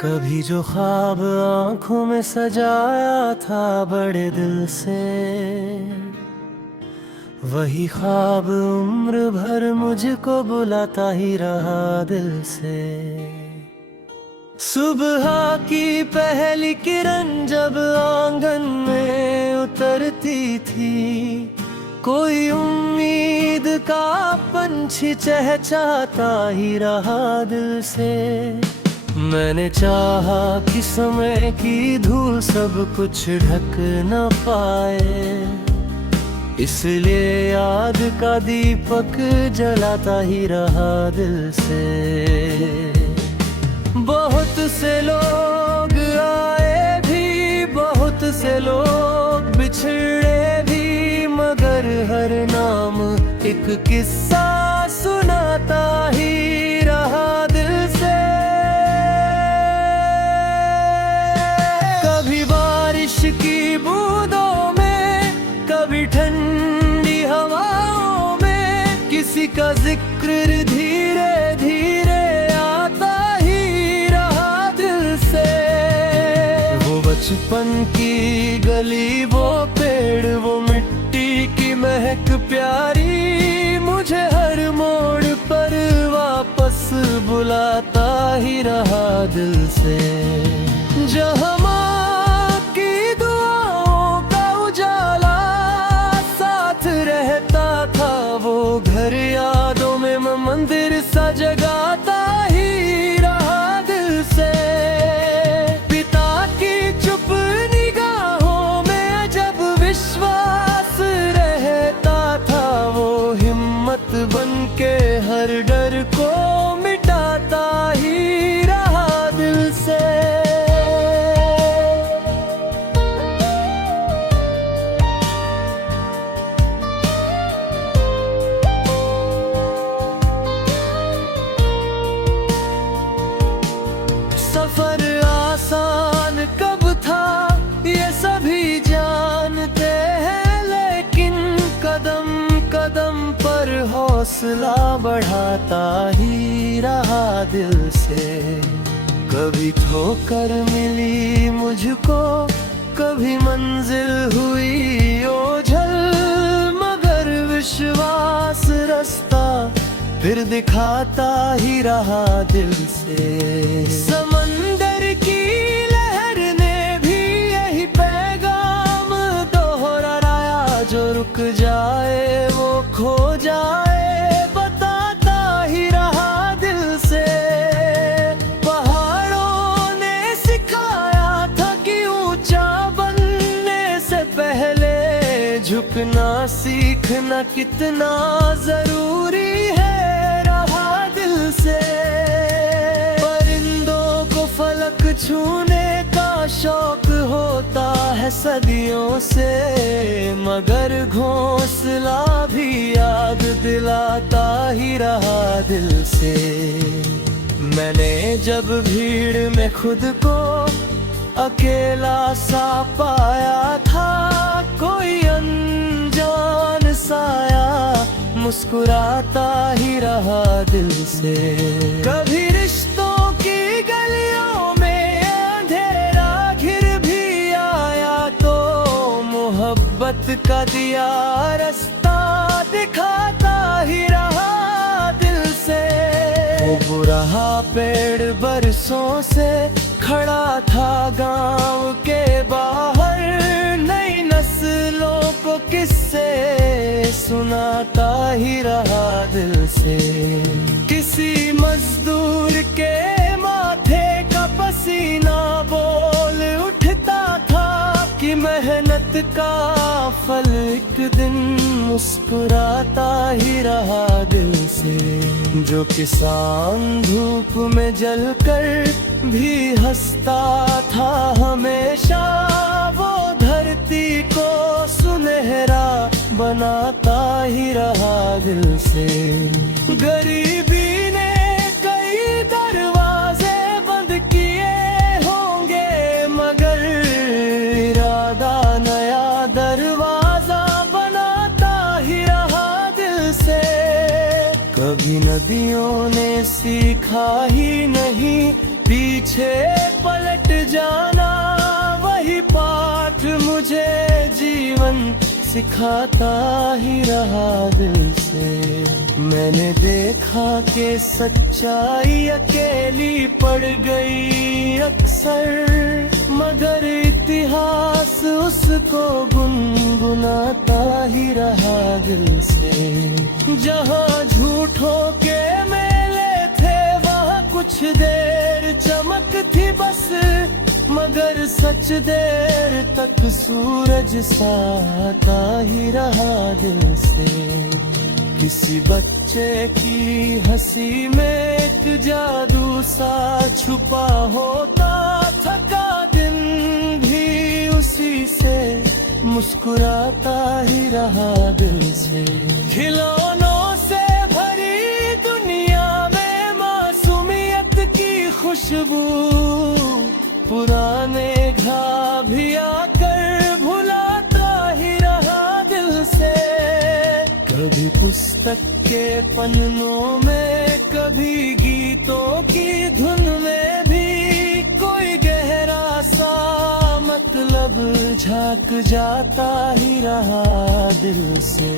कभी जो ख्वाब आंखों में सजाया था बड़े दिल से, वही ख्वाब उम्र भर मुझको बुलाता ही रहा दिल से। सुबह की पहली किरण जब आंगन में उतरती थी, कोई उम्मीद का पंछी चहचहाता ही रहा दिल से। मैंने चाहा कि समय की धूल सब कुछ ढक न पाए, इसलिए याद का दीपक जलाता ही रहा दिल से। बहुत से लोग आए भी, बहुत से लोग बिछड़े भी, मगर हर नाम एक किस्सा सुनाता ही रहा दिल से। कभी बारिश की बूंदों में, कभी ठंडी हवाओं में, किसी का जिक्र धीरे धीरे आता ही रहा दिल से। वो बचपन की गली, वो पेड़, वो मिट्टी की महक प्यारी, मुझे हर मोड़ पर वापस बुलाता ही रहा दिल से। जहाँ माँ की दुआओं का उजाला साथ रहता था, वो घर यादों में मंदिर सा जगाता ही रहा दिल से। पिता की चुप निगाहों में अजब विश्वास रहता था, वो हिम्मत बनके हर डर को मिटाता ही रहा दिल से। सफर आसान कब था ये सभी जानते हैं, लेकिन कदम कदम पर हौसला बढ़ाता ही रहा दिल से। कभी ठोकर मिली मुझको, कभी मंजिल हुई ओझल, मगर विश्वास रास्ता फिर दिखाता ही रहा दिल से। समंदर की लहर ने भी यही पैगाम दोहराया, जो रुक जाए वो खो जाए, बताता ही रहा दिल से। पहाड़ों ने सिखाया था कि ऊंचा बनने से पहले झुकना सीखना कितना जरूरी है रहा दिल से। परिंदों को फलक छूने का शौक होता है सदियों से, मगर घोंसला भी याद दिलाता ही रहा दिल से। मैंने जब भीड़ में खुद को अकेला सा पाया था, कोई अनजान साया मुस्कुराता ही रहा दिल से। कभी रिश्तों की गलियों में अंधेरा घिर भी आया, तो मोहब्बत का दिया रास्ता दिखाता ही रहा दिल से। वो बुरा पेड़ बरसों से खड़ा था गांव के बाहर, नई नस्लों को किस्से सुनाता ही रहा दिल से। किसी मजदूर के माथे का पसीना बोल उठता था कि मेहनत का फल एक दिन मुस्कुराता ही रहा दिल से। जो किसान धूप में जलकर भी हंसता था हमेशा, वो धरती को सुनहरा बनाता ही रहा दिल से। गरीबी ने कई दरवाजे बंद किए होंगे, मगर इरादा नया दरवाजा बनाता ही रहा दिल से। कभी नदियों ने सीखा ही नहीं पीछे पलट जाना वही पाठ मुझे जीवन सिखाता ही रहा दिल से। मैंने देखा कि सच्चाई अकेली पड़ गई अक्सर, मगर इतिहास उसको गुनगुनाता ही रहा दिल से। जहाँ झूठों के मेले थे वहाँ कुछ देर चमक थी बस, मगर सच देर तक सूरज सा आता ही रहा दिल से। किसी बच्चे की हंसी में एक जादू सा छुपा होता, थका दिन भी उसी से मुस्कुराता ही रहा दिल से। खिलौनों से भरी दुनिया में मासूमियत की खुशबू, पुराने घा भी आकर भुलाता ही रहा दिल से। कभी पुस्तक के पन्नों में, कभी गीतों की धुन में भी कोई गहरा सा मतलब झांक जाता ही रहा दिल से।